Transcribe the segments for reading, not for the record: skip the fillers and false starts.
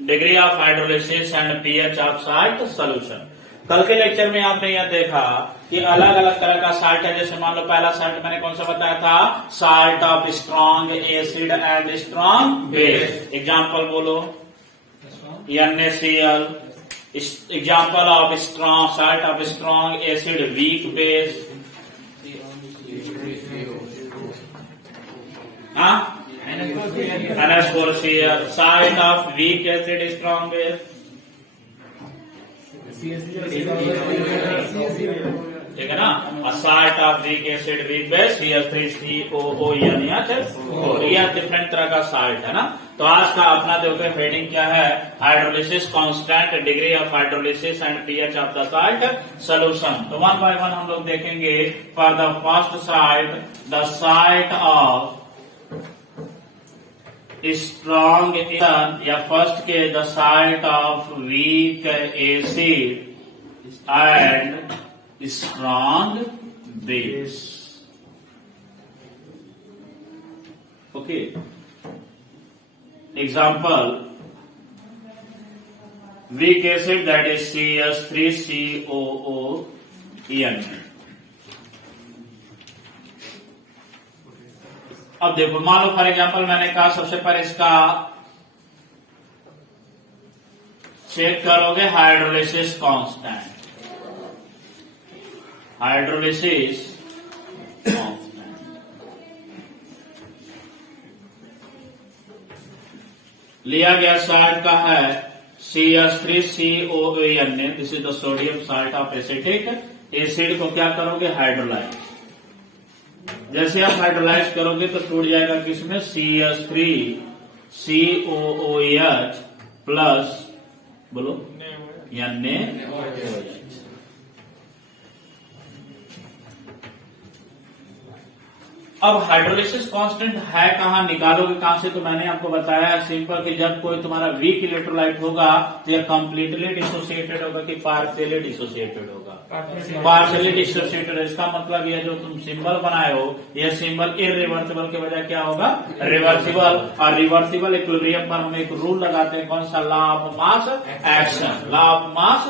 Degree of hydrolysis and pH of salt solution. कल के lecture में आपने यह देखा कि अलग अलग तरह का साल्ट है। जैसे मान लो पहला साल्ट मैंने कौन सा बताया था, salt of strong acid and strong base. Example बोलो, NaCl। Example of strong salt of strong acid weak base, NH4Cl। Salt of weak acid strong base, ठीक है ना। Salt of weak acid weak base CH3COO यानी यह different तरह का salt है ना। तो आज का अपना देखो हेडिंग क्या है, hydrolysis constant, degree of hydrolysis and pH of the salt solution. तो वन बाय वन हम लोग देखेंगे। For the first salt, the salt of strong या फर्स्ट के the salt of weak acid and strong base. Okay, example weak acid that is CH3COON। अब देखो, मान लो for example मैंने कहा सबसे पहले इसका चेक करोगे हाइड्रोलिसिस कांस्टेंट। हाइड्रोलिसिस कांस्टेंट लिया गया साल्ट का है CH3COON। This is the sodium salt of acetic acid को क्या करोगे, हाइड्रोलाइज। जैसे आप हाइड्रोलाइज करोगे तो टूट जाएगा किसमें, CH3COOH प्लस बोलो NaOH। अब हाइड्रोलिसिस कांस्टेंट है कहाँ, निकालोगे कहां से, तो मैंने आपको बताया सिंपल कि जब कोई तुम्हारा वीक इलेक्ट्रोलाइट होगा तो यह कंप्लीटली डिसोसिएटेड होगा कि पार्शियली डिसोसिएटेड होगा। पार्शियली डिसोसिएटेड, इसका मतलब यह जो तुम सिंबल बनाए हो, यह सिंबल इरिवर्सिबल के बजाय क्या होगा, रिवर्सिबल। और रिवर्सिबल इक्विलिब्रियम पर हम एक रूल लगाते हैं, कौन सा, law of mass action. Law of mass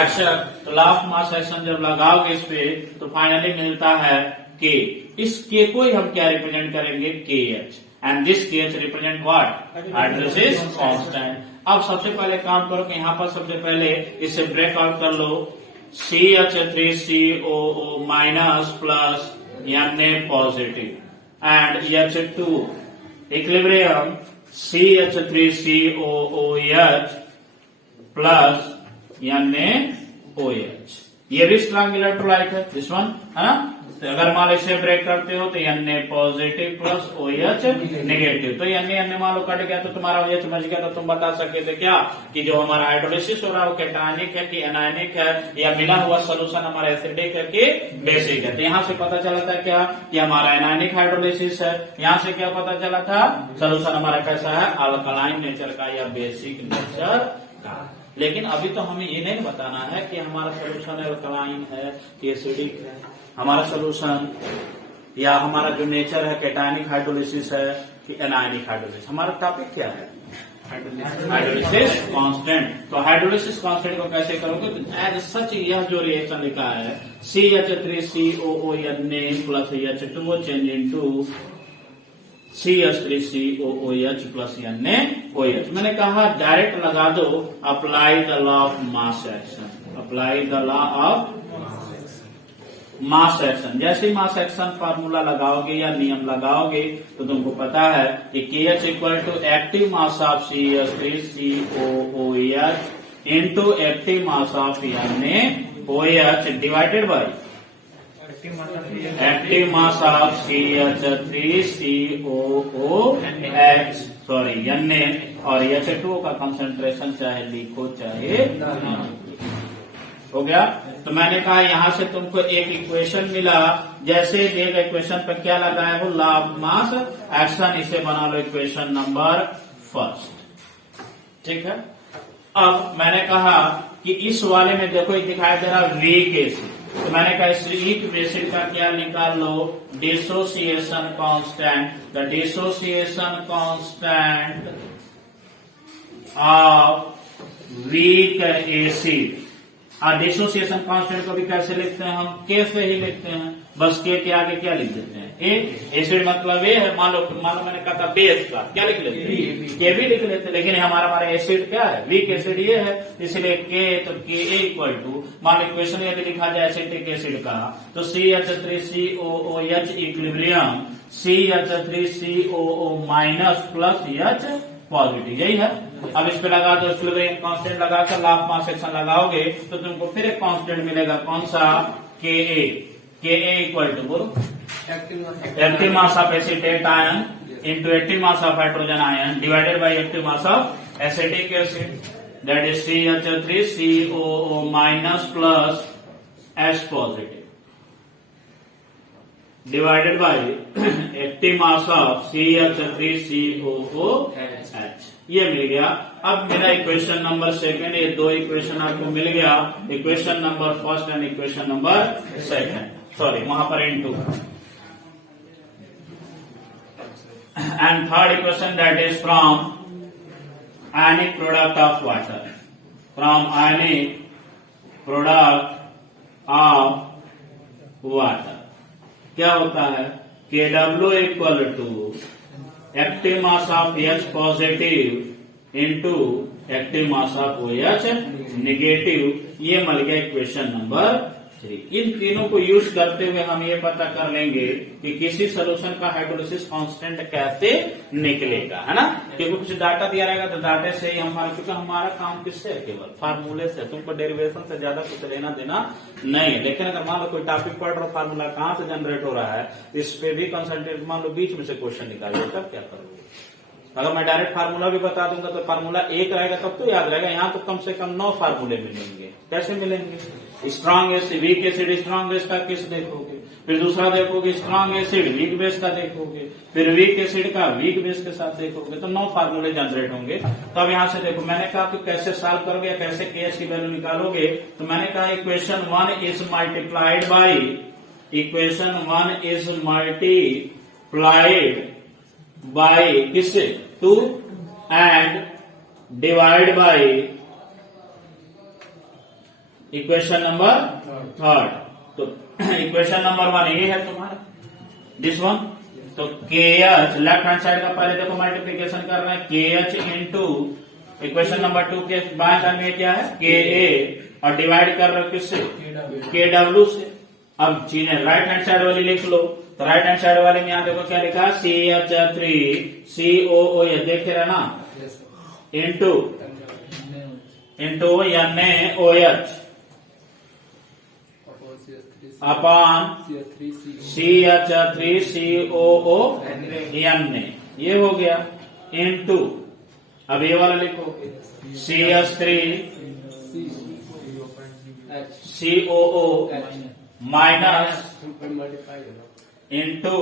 action, तो लॉ ऑफ मास एक्शन जब लगाओगे इस पे तो फाइनली मिलता है के। इस के को ही हम क्या रिप्रेजेंट करेंगे, KH। And this KH represent what, hydrolysis constant. अब सबसे पहले काम करो कि यहाँ पर सबसे पहले इसे ब्रेक आउट कर लो, CH3COO minus plus Na positive and H2 equilibrium CH3COOH plus NaOH। ये भी स्ट्रॉन्ग इलेक्ट्रोलाइट है, दिस वन है ना। तो अगर मान लो इसे ब्रेक करते हो तो Na positive plus OH negative. तो Na मान लो कट गया तो तुम्हारा OH बच गया। तो तुम बता सकते थे क्या कि जो हमारा हाइड्रोलिसिस हो रहा है वो कैटायनिक है कि एनायनिक है, या मिला हुआ सोल्यूशन हमारा एसिडिक है कि बेसिक है। तो यहाँ से पता चला था क्या कि हमारा एनायनिक हाइड्रोलिसिस है। यहाँ से क्या पता चला था, सोल्यूशन हमारा कैसा है, अल्कलाइन नेचर का या बेसिक नेचर का। लेकिन अभी तो हमें ये नहीं बताना है कि हमारा सोल्यूशन अल्कलाइन है कि एसिडिक है। हमारा सोल्यूशन या हमारा जो नेचर है कैटायनिक हाइड्रोलिसिस है कि एनायनिक हाइड्रोलिसिस। हमारा टॉपिक क्या है, हाइड्रोलिसिस कांस्टेंट। तो हाइड्रोलिसिस कांस्टेंट को कैसे करोगे, तो एज सच यह जो रिएक्शन लिखा है CH3COON plus H2 change into CH3COOH plus NaOH। मैंने कहा डायरेक्ट लगा दो, apply the law of mass action. Apply the law of mass action. जैसे ही मास एक्शन फार्मूला लगाओगे या नियम लगाओगे तो तुमको पता है कि KH equal to active mass of CH3COOH into active mass of NaOH divided by active mass of CH3COOH sorry Na और H2 का कंसंट्रेशन चाहे लिखो चाहे हो गया। तो मैंने कहा यहां से तुमको एक इक्वेशन मिला, जैसे एक इक्वेशन पे क्या लगाया हो, लॉ ऑफ मास एक्शन। इसे बना लो इक्वेशन नंबर फर्स्ट, ठीक है। अब मैंने कहा कि इस वाले में देखो ये दिखाई दे रहा वीक एसिड, तो मैंने कहा इस वीक एसिड का क्या निकाल लो, dissociation constant. The dissociation constant of weak acid. और डिसोसिएशन कांस्टेंट को भी कैसे लिखते हैं हम, के से ही लिखते हैं, बस के आगे क्या लिख देते हैं, ए। एसिड मतलब ए है, मान लो मैंने कहा था बेस का, क्या लिख लेते हैं, के भी लिख लेते हैं, लेकिन हमारा एसिड क्या है, वीक एसिड ये है, इसलिए के, तो के इक्वल टू, मान लो इक्वेशन यदि लिखा जाए एसिटिक एसिड का, तो CH3COOH equilibrium CH3COO minus plus H positive, यही है। अब इस पे लगा दो, इक्विलिब्रियम कांस्टेंट लगाकर लाफ मास सेक्शन लगाओगे तो तुमको फिर एक कांस्टेंट मिलेगा, कौन सा, के इक्वल टू, बोलो, active mass of acetate ion into active mass of hydrogen ion divided by active mass of acetic acid, that is CH3COO minus plus H positive divided by active mass of CH3COOH, ये मिल गया। अब मेरा equation number second, ये दो equation आपको मिल गया, equation number first and equation number second, sorry वहां पर into, and third equation that is from ionic product of water, from ionic product of water क्या होता है, KW equal to active mass of H positive into active mass of OH negative, ये मिल गया equation number 3। इन तीनों को use करते हुए हम ये पता कर लेंगे कि किसी सोल्यूशन का हाइड्रोलिसिस कांस्टेंट कैसे निकलेगा, है ना, क्योंकि कुछ डाटा दिया रहेगा तो डाटे से ही क्योंकि हमारा काम किससे है, केवल फार्मूले से, तुमको डेरिवेशन से ज्यादा कुछ लेना देना नहीं है। लेकिन अगर मान लो कोई टॉपिक पढ़ रहा, फार्मूला कहाँ से जनरेट हो रहा है, इस पे भी कंसंट्रेट, मान लो बीच में से क्वेश्चन निकालिए, तब क्या करोगे। अगर मैं डायरेक्ट फार्मूला भी बता दूंगा तो फार्मूला एक रहेगा तब तो याद रहेगा, यहाँ तो कम से कम 9 फार्मूले मिलेंगे। कैसे मिलेंगे, strong acid, weak acid strong base का किस देखोगे, फिर दूसरा देखोगे स्ट्रॉन्ग एसिड वीक बेस का देखोगे, फिर वीक एसिड का वीक बेस के साथ देखोगे, तो 9 फार्मूले जनरेट होंगे। तो अब यहाँ से देखो, मैंने कहा कि कैसे सॉल्व करोगे या कैसे केएस की वैल्यू निकालोगे, तो मैंने कहा equation 1 is multiplied by, equation 1 is multiplied by किससे, 2 and divide by equation number third. तो इक्वेशन नंबर 1 ये है तुम्हारा, दिस वन। तो KH लेफ्ट हैंड साइड का पहले देखो मल्टीप्लीकेशन कर रहे हैं, KH इंटू इक्वेशन नंबर 2 के बाएं साइड में क्या है, KA, और डिवाइड कर रहे हो किससे, KW से। अब चीजें राइट हैंड साइड वाली लिख लो, तो राइट हैंड साइड वाले में यहाँ देखो क्या लिखा, CH3COO, ये देखते रहना, into NaOH upon CH3COO Na, ये हो गया, इंटू अब ये वाला लिखो CH3COO minus into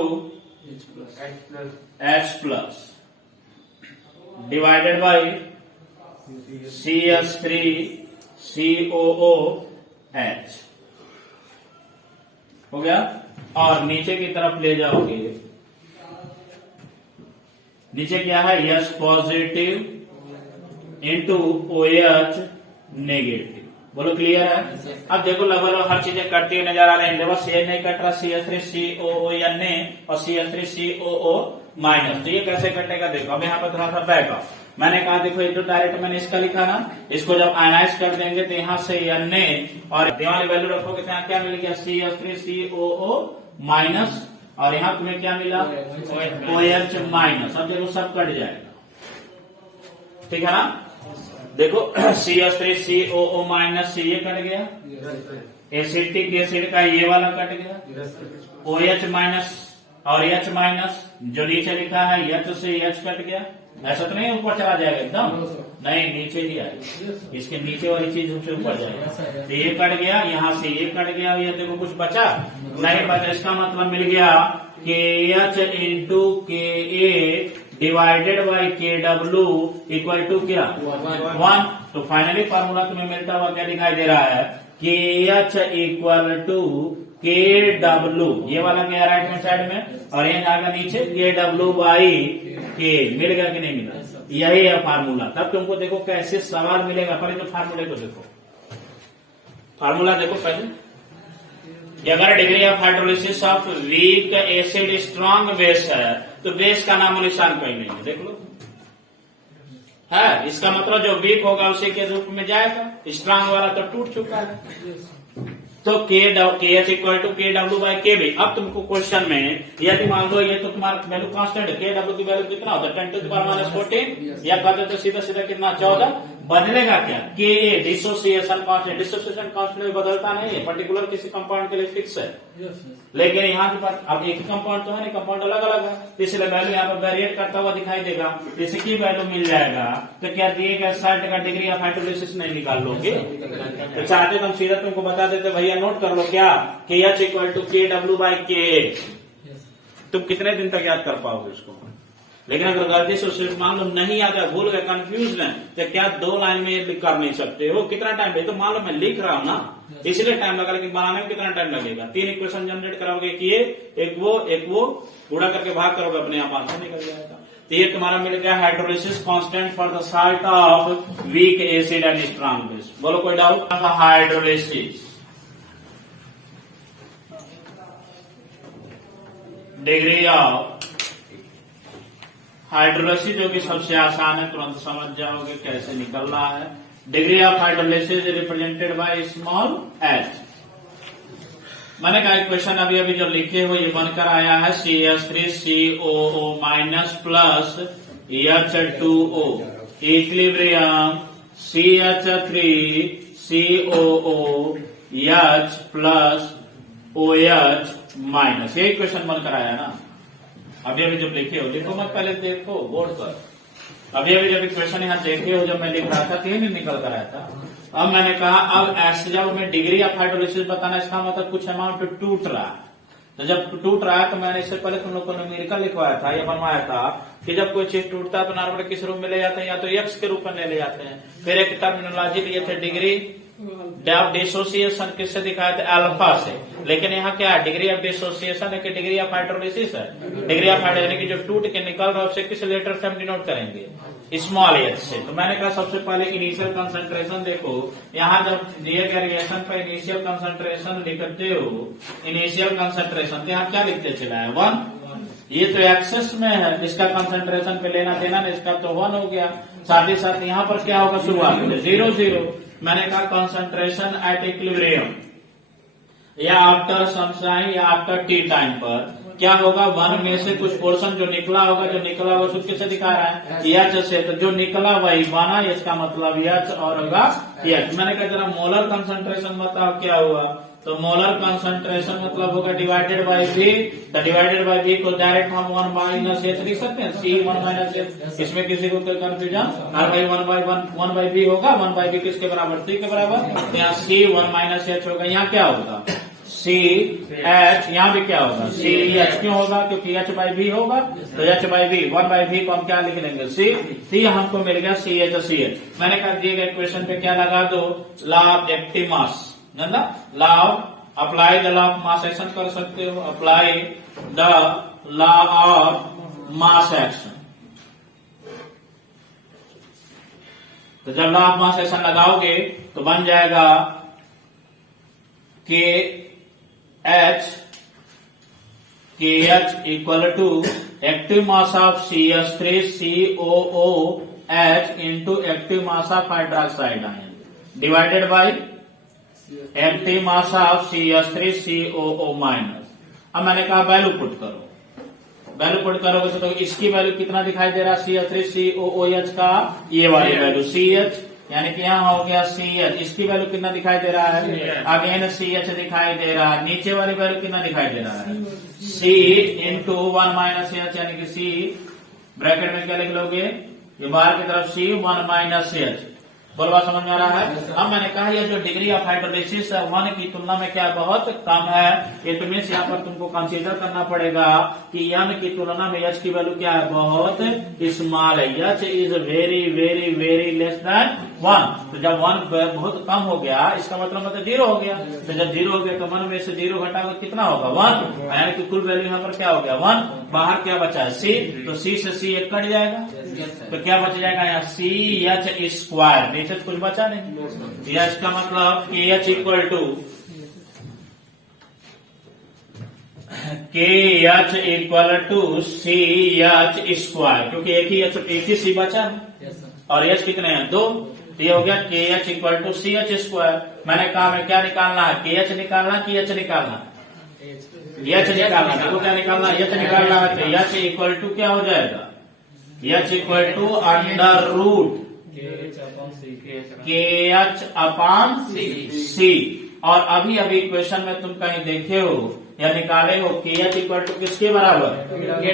H plus divided by CH3COOH हो गया। और नीचे की तरफ ले जाओगे, नीचे क्या है, H positive into OH negative, बोलो क्लियर है। अब देखो लगभग हर चीजें कटती हुई नजर आ रही है, बस ये नहीं कट रहा, CH3COO Na और CH3COO माइनस, तो ये कैसे कटेगा देखो। अब यहाँ पर थोड़ा सा बैकअप, मैंने कहा देखो ये जो डायरेक्ट मैंने इसका लिखा ना, इसको जब आयनाइज कर देंगे तो यहाँ से Na और वाली वैल्यू रखोगे तो यहाँ क्या मिल गया, CH3COO माइनस, और यहाँ तुम्हें क्या मिला, OH माइनस। अब देखो सब कट जाएगा, ठीक है ना। देखो CH3COO माइनस से ये कट गया, एसिटिक एसिड का ये वाला कट गया, OH माइनस और H माइनस, जो नीचे लिखा है H से H कट गया, ऐसा तो नहीं ऊपर चला जाएगा एकदम, नहीं नीचे ही आएगा, इसके नीचे वाली चीज उससे ऊपर जाएगा। तो ये कट गया, यहाँ से ये कट गया, ये देखो कुछ बचा नहीं बचा, इसका मतलब मिल गया KH into KA divided by KW equal to क्या, 1। तो फाइनली फॉर्मूला तुम्हें मिलता हुआ क्या दिखाई दे रहा है, KH इक्वल टू KW, ये वाला क्या राइट हैंड साइड में, और ये जाएगा नीचे KW बाई K, मिल गया कि नहीं मिला, यही है फार्मूला। तब तुमको देखो कैसे सवाल मिलेगा। पहले तो फार्मूले को देखो, फार्मूला देखो पहले कि अगर degree of hydrolysis of weak acid strong base है तो बेस का नामो निशान कहीं नहीं है। देख लो है, इसका मतलब जो वीक होगा उसी के रूप में जाएगा, स्ट्रांग वाला तो टूट चुका है। तो के एच इक्वल टू के डब्ल्यू बाई के बी। अब तुमको क्वेश्चन में यदि मान लो ये तो तुम्हारा वैल्यू कांस्टेंट है, के डब्ल्यू की वैल्यू कितना होता है 10 टू द पावर -14 या कहते तो सीधा सीधा कितना 14। बदलेगा क्या, के ए डिसोसिएशन कांस्टेंट, डिसोसिएशन कांस्टेंट में बदलता नहीं है, पर्टिकुलर किसी कंपाउंड के लिए फिक्स है। लेकिन यहाँ के पास अब एक ही कंपाउंड तो है नहीं, कंपाउंड अलग अलग है, इसलिए वैल्यू यहाँ पर वेरिएट करता हुआ दिखाई देगा। इसकी वैल्यू मिल जाएगा तो क्या दिए गए साल्ट का डिग्री ऑफ हाइड्रोलिसिस नहीं निकाल लोगे? तो चाहते तो हम सीधा तुमको बता देते, भैया नोट कर लो क्या, के एच इक्वल टू के डब्ल्यू बाई के। तुम कितने दिन तक याद कर पाओगे उसको? लेकिन अगर गलती से उसे मान लो नहीं आता, भूल गए, कंफ्यूज है, तो क्या 2 लाइन में ये कर नहीं सकते हो? कितना टाइम भाई, तो मान लो मैं लिख रहा हूं ना, इसलिए टाइम लगा, लेकिन बनाने में कितना टाइम लगेगा? 3 इक्वेशन जनरेट कराओगे कि एक वो पूरा करके भाग करोगे, अपने आप आंसर निकल जाएगा। तो ये तुम्हारा मिल गया hydrolysis constant for the salt of weak acid and strong base. बोलो कोई doubt? Hydrolysis degree of hydrolysis जो कि सबसे आसान है, तुरंत समझ जाओगे कैसे निकल रहा है। Degree of hydrolysis represented by small H. मैंने कहा क्वेश्चन अभी अभी जो लिखे हुए ये बनकर आया है CH3COO minus plus H2O equilibrium CH3COO H plus OH minus, यही क्वेश्चन बनकर आया ना। अभी अभी जब लिखे हो, देखो मत पहले देखो बोर्ड पर, अभी अभी जब क्वेश्चन यहाँ देखे हो, जब मैं लिख रहा था तो ये नहीं निकल कर आया था। अब मैंने कहा अब ऐसे जब मैं डिग्री ऑफ हाइड्रोलिसिस बताना, इसका मतलब कुछ अमाउंट टूट रहा है। तो जब टूट रहा है तो मैंने इससे पहले तुम लोग को न्यूमेरिकल लिखवाया था या बनवाया था कि जब कोई चीज टूटता है तो नॉर्मल किस रूप में ले जाते हैं, या तो एक्स के रूप में ले जाते हैं। फिर एक टर्मिनोलॉजी लिए थे डिग्री ऑफ डिसोसिएशन, किससे दिखाया था? अल्फा से। लेकिन यहाँ क्या है, डिग्री ऑफ डिसोसिएशन है कि डिग्री ऑफ हाइड्रोलिसिस है? डिग्री ऑफ हाइड्रोलिसिस की जो टूट के निकल रहा है उससे किस लेटर से हम डिनोट करेंगे? स्मॉल एच से। तो मैंने कहा सबसे पहले इनिशियल कंसंट्रेशन देखो, यहाँ जब दिए गए रिएक्शन पर इनिशियल कंसंट्रेशन लिखते हो, इनिशियल कंसंट्रेशन तो यहाँ क्या लिखते चला है? 1। ये तो एक्सेस में है, इसका कंसंट्रेशन पे लेना देना, इसका तो 1 हो गया। साथ ही साथ यहाँ पर क्या होगा शुरुआत में 0 0। मैंने कहा कंसंट्रेशन एट इक्विलिब्रियम या आफ्टर सनशाइन या आफ्टर टी टाइम पर क्या होगा, 1 में से कुछ पोर्शन जो निकला होगा उसको किससे दिखा रहा है? एच से। तो जो निकला वही बना, इसका मतलब एच और होगा एच। मैंने कहा जरा मोलर कंसंट्रेशन बताओ क्या हुआ? तो मोलर कंसंट्रेशन मतलब होगा डिवाइडेड बाई वी। तो डिवाइडेड बाई वी को डायरेक्ट हम 1 माइनस एच लिख सकते हैं, सी 1 माइनस एच। इसमें किसी को कोई कंफ्यूजन? हर भाई 1 बाई वी होगा, 1 बाई वी किसके बराबर? सी के बराबर। तो यहाँ सी 1 माइनस एच होगा। यहाँ क्या होगा? C H. यहाँ भी क्या होगा? C H. क्यों होगा? क्योंकि एच बाई वी होगा, तो H by V 1 by V को हम क्या लिख लेंगे? सी हमको मिल गया सी एच। मैंने कहा दिए गए क्वेश्चन पे क्या लगा दो? लॉ ऑफ एक्टिव मास, ना law of apply the law of mass action कर सकते हो, apply the law of mass action. तो जब लॉ ऑफ मास एक्शन लगाओगे तो बन जाएगा K H equal to active mass of CH3COO H into active mass of hydroxide ion divided by active mass of CH3COO minus. अब मैंने कहा value put करो, वैल्यू पुट करोगे तो इसकी वैल्यू कितना दिखाई दे रहा है? CH3COOH का ये वाली वैल्यू CH, यानी कि यहाँ हो गया CH। इसकी वैल्यू कितना दिखाई दे रहा है? अगेन CH दिखाई दे रहा है। नीचे वाली वैल्यू कितना दिखाई दे रहा है? C इंटू 1 माइनस एच, यानी कि C ब्रैकेट में क्या लिख लोगे? ये बाहर की तरफ C 1 माइनस एच। बोलवा समझ में आ रहा है? अब मैंने कहा ये जो डिग्री ऑफ हाइड्रोलिसिस है 1 की तुलना में क्या बहुत कम है। इट मीन्स यहाँ पर तुमको कंसीडर करना पड़ेगा कि n की तुलना में h की वैल्यू क्या है? बहुत स्मॉल है। h is very very very less than 1। तो जब 1 बहुत कम हो गया इसका मतलब 0 हो गया। तो जब 0 हो गया तो 1 में से 0 घटाओगे कितना होगा 1, यानी कि कुल वैल्यू यहाँ पर क्या हो गया 1। बाहर क्या बचा है C, तो C से C एक कट जाएगा तो क्या बच जाएगा यहाँ CH स्क्वायर, नीचे कुछ बचा नहीं। यह इसका मतलब KH equal to KH equal to CH square, क्योंकि एक ही C बचा है और H कितने हैं 2, तो ये हो गया KH equal to CH square. मैंने कहा हमें क्या निकालना है, KH निकालना कि H निकालना, H निकालना है। तो क्या निकालना है, H निकालना है। तो H इक्वल टू क्या हो जाएगा, H equal to under root KH upon C। और अभी अभी इक्वेशन में तुम कहीं देखे हो या निकाले हो KH इक्वल टू किसके बराबर,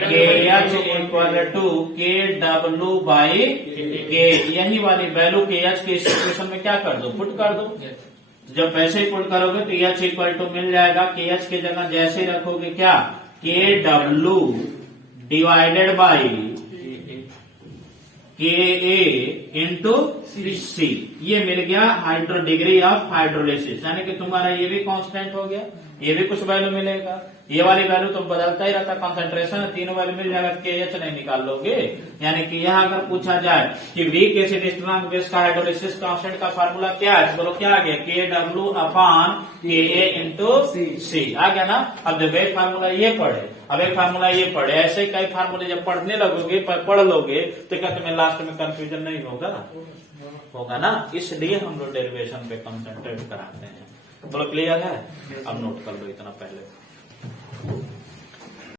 KH equal to KW by K। यही वाली वैल्यू KH के इस इक्वेशन में क्या कर दो, पुट कर दो। जब वैसे ही पुट करोगे तो H इक्वल टू मिल जाएगा, KH की जगह जैसे ही रखोगे क्या KW divided by KA into C। ये मिल गया हाइड्रो डिग्री ऑफ हाइड्रोलिसिस, यानी कि तुम्हारा ये भी कांस्टेंट हो गया, ये भी कुछ वैल्यू मिलेगा। ये वाली वैल्यू तो बदलता ही रहता, कंसंट्रेशन तीनों वैल्यू मिल जाएगा, KH नहीं निकाल लोगे। यानी कि यहाँ अगर पूछा जाए कि वीक एसिड स्ट्रॉन्ग बेस का हाइड्रोलिसिस कांस्टेंट का फार्मूला क्या है, बोलो क्या आ गया KW upon KA into C आ गया ना। अब जब एक फार्मूला ये पढ़े, अब एक फार्मूला ये पढ़े, ऐसे कई फार्मूले जब पढ़ने लगोगे पढ़ लोगे तो क्या तुम्हें लास्ट में कंफ्यूजन नहीं होगा ना। इसलिए हम लोग डेरिवेशन पे कंसंट्रेट कराते हैं। बोलो क्लियर है, अब नोट कर लो इतना पहले।